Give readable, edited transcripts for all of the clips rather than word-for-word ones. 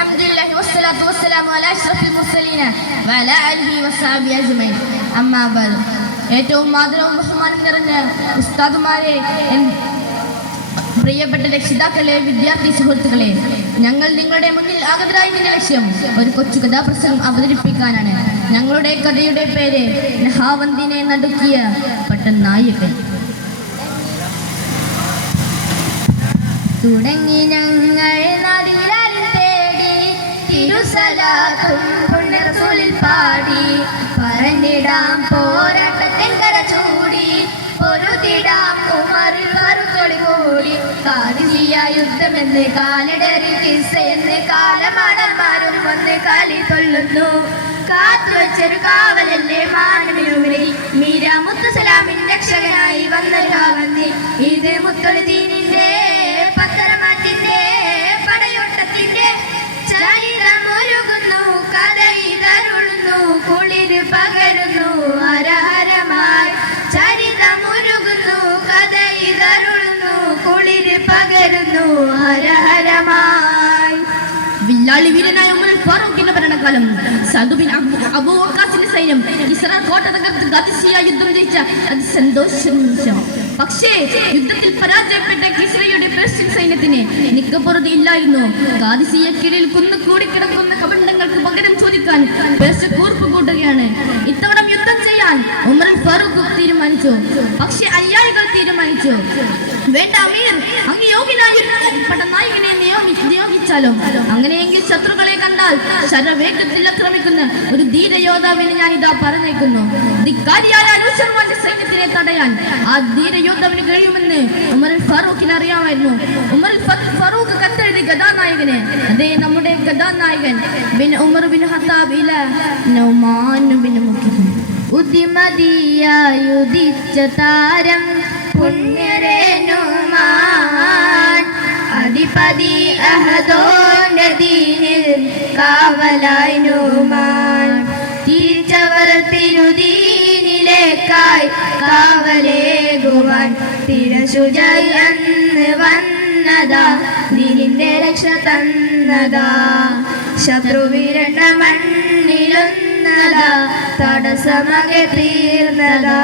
അൽഹംദുലില്ലാഹി വസ്സലാത്തു വസ്സലാമു അലാ അഷ്റഫിൽ മുർസലീന വഅലാ ആലിഹി വസഹബിഹി അജ്മഈൻ. അമ്മാ ബഅദ്. ഏറ്റവും ആദരവും ബഹുമാനം നിറഞ്ഞ ഉസ്താദുമാരെ, പ്രിയപ്പെട്ട രക്ഷിതാക്കളെ, വിദ്യാർത്ഥി സുഹൃത്തുക്കളെ, ഞങ്ങൾ നിങ്ങളുടെ മുന്നിൽ ആഗതരായതിന്റെ ലക്ഷ്യം ഒരു കൊച്ചു കഥാപ്രസംഗം അവതരിപ്പിക്കാനാണ്. ഞങ്ങളുടെ കഥയുടെ പേര് നഹാവന്തിനെ നടുക്കിയ പട്ടനായകൻ. തുടങ്ങി ഞങ്ങൾ നദിലാലിൽ തേടി തിരുസലാത്തും പുണ്യറസൂലിൽ പാടി പറഞ്ഞിടാം പോരാട്ടത്തിൻ കര ചൂടി പൊരുതിടാം ഉമറിൽ ഫാറൂഖ് കൂടി ഖാദിസിയ യുദ്ധമെന്ന് കാലിടറി കിസ്സയെന്ന് കാലമാടന്മാരും വന്ന് കാലി കൊള്ളുന്നു. കാത്തുവച്ചൊരു കാവലല്ലേ മാനവിനുമിനെ മീര മുത്തുസലാമിൻ രക്ഷകനായി വന്ന കാവന്തി. ഇത് മുത്തൊഴുദീനിന്റെ പത്തരമാറ്റിന്റെ പടയോട്ടത്തിന്റെ ചരിതമൊരുകുന്നു, കഥയിതരുളുന്നു, കുളിര് പകരുന്നു ഹരഹരമായി. ചരിതമൊരുകുന്നു, കഥയിതരുളുന്നു, കുളിര് പകരുന്നു ഹരഹരമായി. വില്ലാളി വീരനായ ഉമർ ഫാറൂഖിന്റെ ഭരണകാലം. സഅദ് ബിൻ അബൂ വഖാസിന്റെ സൈന്യം കിസ്റ കോട്ട തകർത്ത് ഖാദിസിയ യുദ്ധം ജയിച്ച അതിസന്തോഷ നിമിഷം. പക്ഷേ യുദ്ധത്തിൽ പരാജയപ്പെട്ട കിസ്റയുടെ പേർഷ്യൻ സൈന്യത്തിന് നിക്കപ്പുറത്ത് ഇല്ലായിരുന്നു. ഖാദിസിയക്കിടയിൽ കുന്നുകൂടി കിടക്കുന്ന കപണ്ഡങ്ങൾക്ക് പകരം ചോദിക്കാൻ പേർഷ്യ കൂർപ്പ് കൂട്ടുകയാണ്. ഇത്തവണ യുദ്ധം ചെയ്യാൻ ഉമർ ഫാറൂഖ് തീരുമാനിച്ചു. പക്ഷേ അനുയായികൾ തീരുമാനിച്ചു, വേണ്ട അമീർ, അങ്ങ് യോഗ്യനായ പടനായകനെ നിയോഗിച്ചാലോ? അങ്ങനെയെങ്കിൽ ശത്രുക്കളെ കണ്ടാൽ ശരവേഗത്തിൽ ആക്രമിക്കുന്ന ഒരു ധീരയോദ്ധാവിനെ ഞാൻ ഇതാ പറഞ്ഞേക്കുന്നു. ധിക്കാരിയായ അനുസർമാന്റെ സൈന്യത്തിനെ തടയാൻ ആ ധീരയോദ്ധാവിന് കഴിയുമെന്ന് ഉമർ ഫാറൂഖിന് അറിയാമായിരുന്നു. ഉമർ ഫാറൂഖ് കത്തെഴുതി കഥാനായകന്, അതേ നമ്മുടെ കഥാനായകൻ ബിൻ ഉമർ ബിൻ ഖത്താബ് ഇല നൗമാൻ ബിൻ മുഖിം. ഉദിച്ച താരം പുണ്യരേ നൗമാൻ, അധിപതി അഹദോന്റെ ദീനിൽ കാവലായി നൗമാൻ. തിരിച്ചവർ തിരുദീനിലേക്കായി കാവലേകുവാൻ തിരശുജായി അന്ന് വന്നതാ, ദീനിന്റെ രക്ഷ തന്നതാ. ശത്രുവിരണ്ട മണ്ണിലൊന്നതാ, തടസ്സമകെ തീർന്നതാ.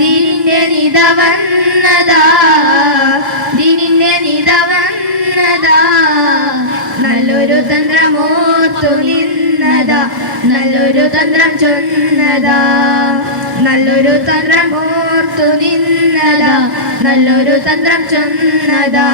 ദീനിന്റെ നിത വന്നതാ, ദീനിന്റെ നിത വന്നതാ. നല്ലൊരു തന്ത്രമോർത്തു നിന്നതാ, നല്ലൊരു തന്ത്രം ചൊന്നതാ. നല്ലൊരു തന്ത്രമോർത്തു നിന്നതാ, നല്ലൊരു തന്ത്രം ചൊന്നതാ.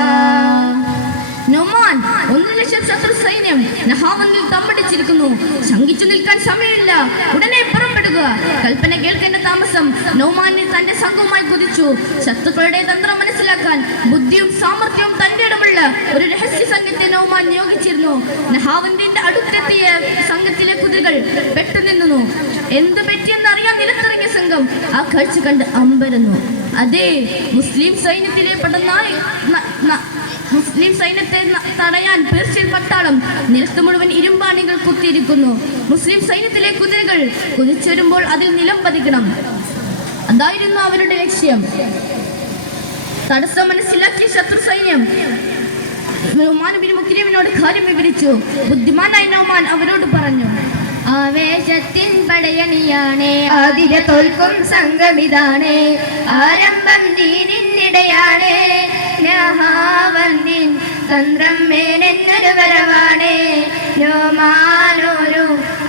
നൗമാൻ 1 ലക്ഷം ശത്രു സൈന്യം നഹാവന്തിൽ തമ്പടിച്ചിരിക്കുന്നു. ശങ്കിച്ചു നിൽക്കാൻ സമയമില്ല, ഉടനെ പുറപ്പെടുക. കൽപ്പന കേൾക്കേണ്ട താമസം നൗമാൻ തന്റെ സംഘവുമായി കുതിച്ചു. ശത്രുക്കളുടെ തന്ത്രം മനസ്സിലാക്കാൻ ബുദ്ധിയും സാമർഥ്യവും തന്റെ ഇടമുള്ള ഒരു രഹസ്യ സംഘത്തെ നൗമാൻ നിയോഗിച്ചിരുന്നു. നഹാവന്തിന്റെ അടുത്തെത്തിയ സംഘത്തിലെ കുതിരകൾ പെട്ടുനിന്നു. എന്ത് പറ്റിയെന്ന് അറിയാൻ നിലത്തിറങ്ങിയ സംഘം ആ കാഴ്ച കണ്ട് അമ്പരന്നു. അതേ, മുസ്ലിം സൈന്യത്തിലെ മുസ്ലിം സൈന്യത്തെ തടയാൻ പേർഷ്യൻ പട്ടാളം നിലത്ത് മുഴുവൻ ഇരുമ്പാണികൾ കുത്തിയിരിക്കുന്നു. മുസ്ലിം സൈന്യത്തിലെ കുതിരകൾ കുതിച്ചുവരുമ്പോൾ അതിൽ നിലം പതിക്കണം, അതായിരുന്നു അവരുടെ ലക്ഷ്യം. തടസ്സം മനസ്സിലാക്കിയ ശത്രു സൈന്യം നൗമാൻ ബിൻ മുഖിരിമിനോട് കാര്യം വിവരിച്ചു. ബുദ്ധിമാനായ നൗമാൻ അവരോട് പറഞ്ഞു, ആവേശത്തിൻ പടയണിയാണേ, ആതിര തോൽക്കും സംഘമിതാണേ, ആരംഭം ദീനിന്നിടയാണേ, നഹാവന്തിൻ തന്ത്രം മേലെന്നൊരു വരവാണേ, നോമാനോരു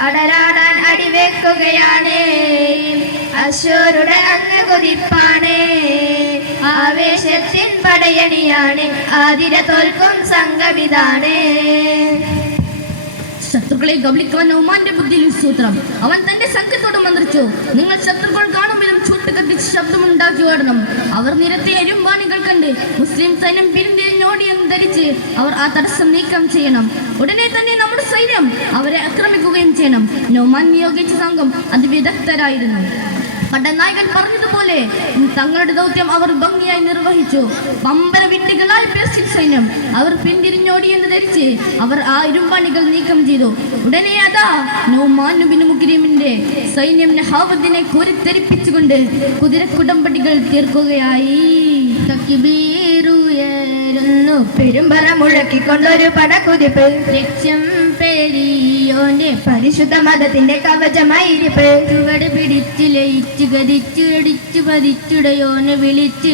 അടരാടാൻ അടിവെക്കുകയാണേ, അശൂരുടെ അങ്ങ് കുതിപ്പാണേ, ആവേശത്തിൻ പടയണിയാണേ, ആതിര തോൽക്കും സംഘമിതാണേ. ശത്രുക്കളെ കബളിക്കുവാൻ നൗമാന്റെ ബുദ്ധിയിൽ സൂത്രം. അവൻ തന്റെ സംഘത്തോട് മന്ത്രിച്ചു, നിങ്ങൾ ശത്രുക്കൾ കാണുമ്പോഴും ചൂട്ട് കത്തിച്ച് ശബ്ദമുണ്ടാക്കി ഓടണം. അവർ നിരത്തിയ ഇരുമ്പാണികൾ കണ്ട് മുസ്ലിം സൈന്യം പിന്തിരിഞ്ഞോടിയെന്ന് ധരിച്ച് അവർ ആ തടസ്സം നീക്കം ചെയ്യണം. ഉടനെ തന്നെ നമ്മുടെ സൈന്യം അവരെ ആക്രമിക്കുകയും ചെയ്യണം. നൗമാൻ നിയോഗിച്ച സംഘം അതിവിദഗ്ധരായിരുന്നു. പടനായകൻ പറഞ്ഞതുപോലെ തങ്ങളുടെ ദൗത്യം അവർ ഭംഗിയായി നിർവഹിച്ചു. പമ്പര വിട്ടികളായ പേർഷ്യൻ സൈന്യം അവർ പിന്തിരിഞ്ഞോടിയെന്ന് ധരിച്ച് അവർ ആ ഇരുമ്പാണികൾ നീക്കം ചെയ്തു. ഉടനെ അതാ നൗമാൻ ബിൻ മുഖിരിമിന്റെ സൈന്യം നഹാവന്തിനെ കോരിത്തെരിപ്പിച്ചുകൊണ്ട് കുതിരക്കുടമ്പടികൾ തീർക്കുകയായി. തക്ബീറുയരുന്നു ഉയരുന്നു പെരുമ്പറ മുഴക്കിക്കൊണ്ടൊരു പടക്കുതിപ്പ് ലക്ഷ്യം പെരിയോന്റെ പരിശുദ്ധ മതത്തിന്റെ കവചമായിരിപ്പ് ചുവട് പിടിച്ച് ലയിച്ച് ഗതിച്ച് അടിച്ച് പതിച്ചുടയോനെ വിളിച്ച്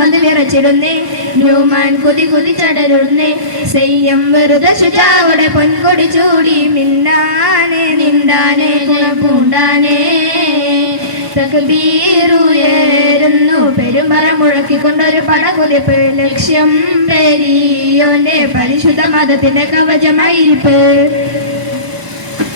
വന്ന് വിറച്ചിടുന്നേ ന്യൂമാൻ കുതി കുതി ചടരുന്നേ സെയ്യം വെറുതെ ശുചാവിടെ പൊൻകൊടി ചൂടി മിന്നാനെ നിന്താനെ പൂണ്ടാനേ തക്ബീറുയരുന്നു പെരുമറ മുഴക്കിക്കൊണ്ടൊരു പടകുതിപ്പ് ലക്ഷ്യം പെരിയോന്റെ പരിശുദ്ധ മതത്തിന്റെ കവചമായിരിപ്പ്.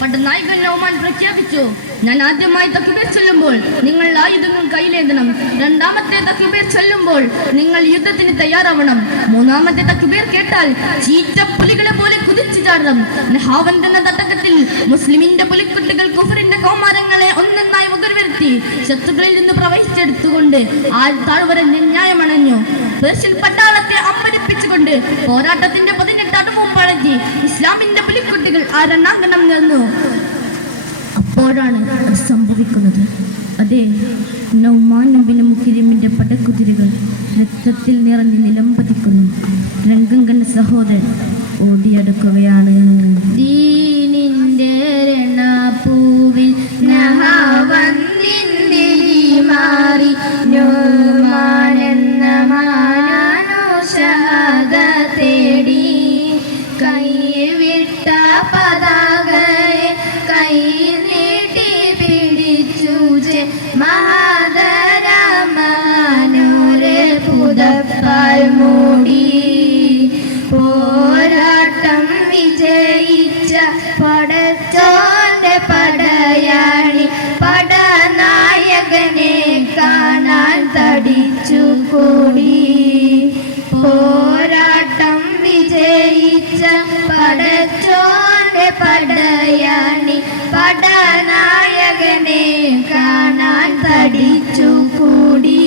പടനായകൻ നൗമാൻ പ്രഖ്യാപിച്ചു, ഞാൻ ആദ്യമായി തക്ബീർ ചൊല്ലുമ്പോൾ നിങ്ങൾ ആയുധങ്ങൾ കയ്യിലേന്തണം. രണ്ടാമത്തെ തക്ബീർ ചൊല്ലുമ്പോൾ നിങ്ങൾ യുദ്ധത്തിന് തയ്യാറാവണം. മൂന്നാമത്തെ തക്ബീർ കേട്ടാൽ ചീറ്റ പുലികളെ പോലെ കുതിച്ചു ചാടണം. നഹാവന്ത് എന്ന തട്ടകത്തിൽ മുസ്ലിമിന്റെ പുലിക്കുട്ടികൾ കുഫറിന്റെ കൗമാരങ്ങളെ ഒന്നൊന്നായി മുഖർവരുത്തി ശത്രുക്കളിൽ നിന്ന് പ്രവഹിച്ചെടുത്തുകൊണ്ട് ആ താഴ്വര ന്യായമണഞ്ഞു. പേർഷ്യൻ പട്ടാളത്തെ അമ്പരിപ്പിച്ചുകൊണ്ട് പോരാട്ടത്തിന്റെ 18 അടുവും പഴഞ്ഞ് ഇസ്ലാമിന്റെ പുലിക്കുട്ടികൾ ആ രണാങ്കണം നിന്നു. അപ്പോഴാണ് അത് സംഭവിക്കുന്നത്. അതെ, നൗമാൻ ബിൻ മുഖരിമിന്റെ പടക്കുതിരകൾ രക്തത്തിൽ നിറഞ്ഞ് നിലംപതിക്കുന്നു. രംഗം കണ്ട സഹോദരൻ ഓടിയെടുക്കുകയാണ്. ദീനിന്റെ രണപൂവിൽ നഹാവന്തിന്റെ മാറി നൗമാനെന്ന മാനാനോ ഷഹാദ തേടി കൈവിട്ട പതാകയെ കൈ നീട്ടി പിടിച്ചു മഹാദരമാനോരെ പുതപ്പാൽ മൂടി പോരാട്ടം വിജയിച്ച പടച്ചോന്റെ പടയാളി പടനായകനെ കാണാൻ തടിച്ചു കൂടി. പോരാട്ടം വിജയിച്ച പടച്ചോന്റെ പടയാളി പടനായകനെ കാണാൻ തടിച്ചു കൂടി.